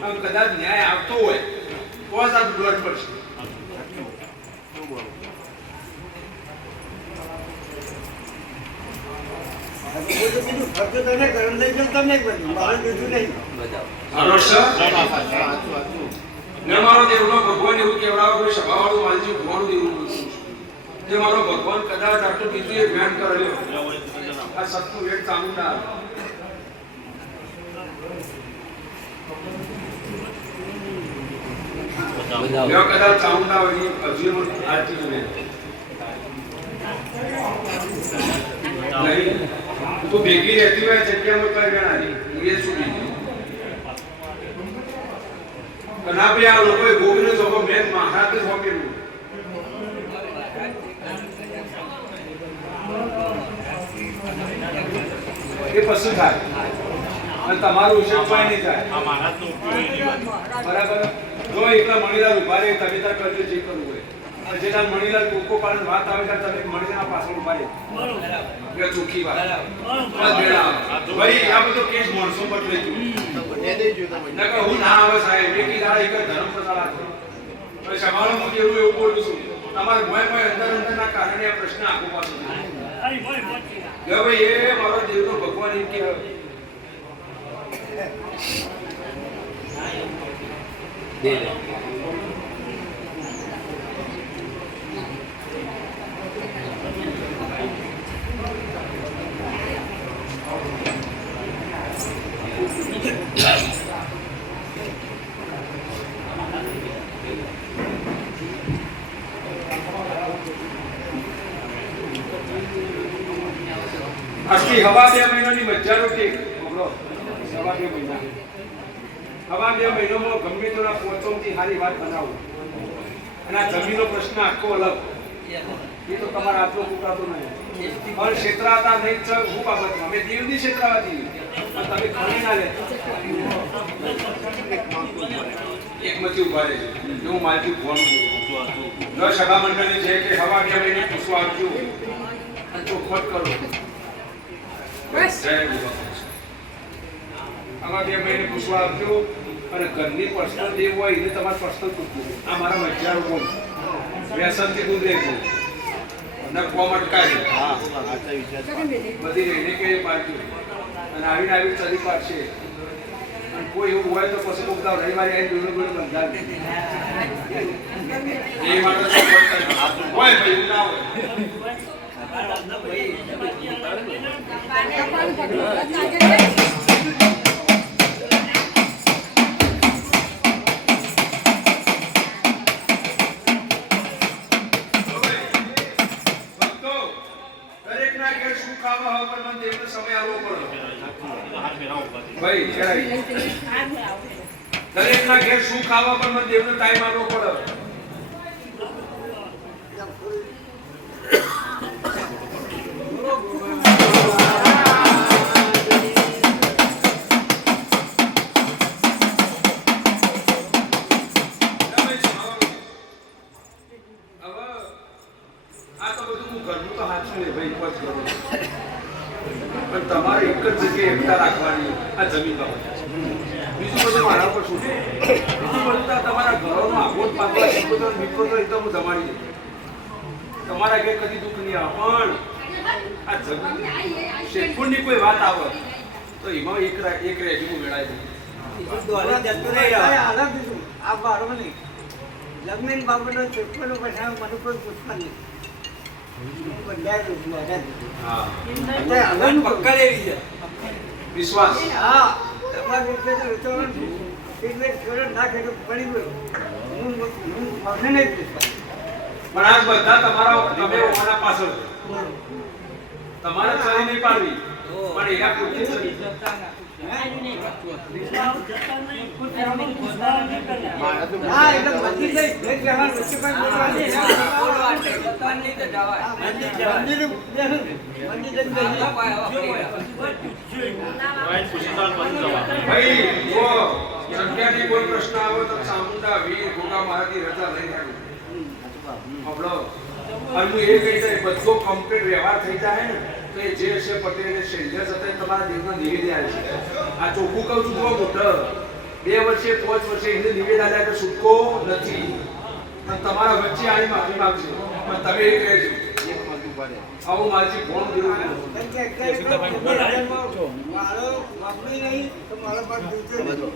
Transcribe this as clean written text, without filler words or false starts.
કદાચ ન્યાય આવતો હોય તો જ આ દોડ પડશે. મારો દેવનો ભગવાન એવું કેવડાવો સભાવાળું માલજી ભગવાન એવું જે મારો ભગવાન કદાચ આટલું બીજું એક જ્ઞાન કરેલો આ સતનું વેદ ચામુંડા કદાચ ચામુંડા વળી હજુ આરતી જોડે નહીં તું ભેગી રહેતી હોય જગ્યામાં કઈ ગણારી એ શું બીજું ના ભાઈ આ લોકોએ ભોગને જોકો મેં મહારાજ જ હોકેલું એ પશુ થાય અને તમારું ઉછેર કોઈ નહીં થાય બરાબર. જો એકલા મણીલાલ ઉભા રહે તમે તાર કરજો જે કરવું હોય જેના મણીલાલ કોકો પાડે વાત આવે ત્યારે તમે મણીલાલ પાછળ ઉભા રહે કે ચોખ્ખી વાત ભાઈ આ બધો કેસ માણસો પર લઈ ગયું નકર હું ના આવે સાહેબ એકી દાડા એક ધર્મ પ્રચાર હવે સવાલો હું કેવું એવું બોલું છું તમારે મોય અંદરના કારણે આ પ્રશ્ન આખો પાછો કે ભાઈ એ મારો દેવનો ભગવાન એમ કે દે આજથી હવા 2 મહિનાની મજા રોટી હવા 2 મહિના હવા 2 મહિનામાં ગમે તેના પોચોમથી સારી વાત બનાવો અને આ જમીનનો પ્રશ્ન આખો અલગ એ તો તમારા આટલો કુટાતો નહીં પણ ક્ષેત્રાતા નહીં છે હું બાબત અમે દેવની ક્ષેત્રાવાથી તમે ખરી ના લે એકમતી ઉભા રહે હું માલથી ફોન કરું સભા મંડળને છે કે હવા 2 મહિને પૂછવા આવજો અને ચોખવટ કરો આમાં 2 મહિને પૂછવા આવજો અને ઘરની પર્સનલ દેવ હોય એને તમારે પર્સનલ પૂછવું આ મારા મજારો કોણ વ્યસનથી દૂર રહેજો અને કોમ અટકાય બધી રહીને કે પાડજો અને આવીને ચરી પાડશે અને કોઈ એવું હોય તો પછી બોલતા રવિવારે આવી દોડો બંધાવી એ માટે હોય ભાઈ ના હોય દરેક ના ઘેર શું ખાવા પણ મને દેવનો ટાઈમ આપવો પડે આ તો બધું હું ઘરનું તો હાથ છું ભાઈ પણ તમારે એક જ જગ્યાએ એકતા રાખવાની આ જમીન બાબત બીજું બધું મારા ઉપર શું છે બીજું બધું તમારા ઘરોનો આગોટ પાકવા મિત્રો તો એકદમ હું જમાડી દઉં તમારા ઘેર કદી દુઃખ નહીં આવે પણ આ જમીન શેઠપુરની કોઈ વાત આવે તો એમાં એક રેજીનું મેળાય જમીન બાબતનો શેઠપુરનો પ્રશ્ન મને કોઈ પૂછવા નહીં વિશ્વાસ પણ આ બધા તમારા તમે ઓના પાછળ તમારે ચરી નહીં પાડવી પણ એના પૂરતી ચરી જગ્યાની કોઈ પ્રશ્ન આવે તો ચામુંડા વીર ગોગા મહારાજની રજા લઈને આવ્યું અને એ કહી જાય બધો કમ્પ્લીટ વ્યવહાર થઈ જાય ને તો એ જે હશે પટેલ શૈલ્ય સાથે તમારા દેવના નિવેદન આવે છે આ ચોખ્ખું કહું છું બહુ મોટો 2 વર્ષે 5 વર્ષે એને નિવેદ આલ્યા તો છૂટકો નથી અને તમારા વચ્ચે આની માફી માંગશે પણ તમે એક રહેજો આવું મારી ફોન દીધું કેમ કે અત્યારે તો ગમે તેમાં મારો મમ્મી નહીં તો મારો પણ દીકરો નહીં.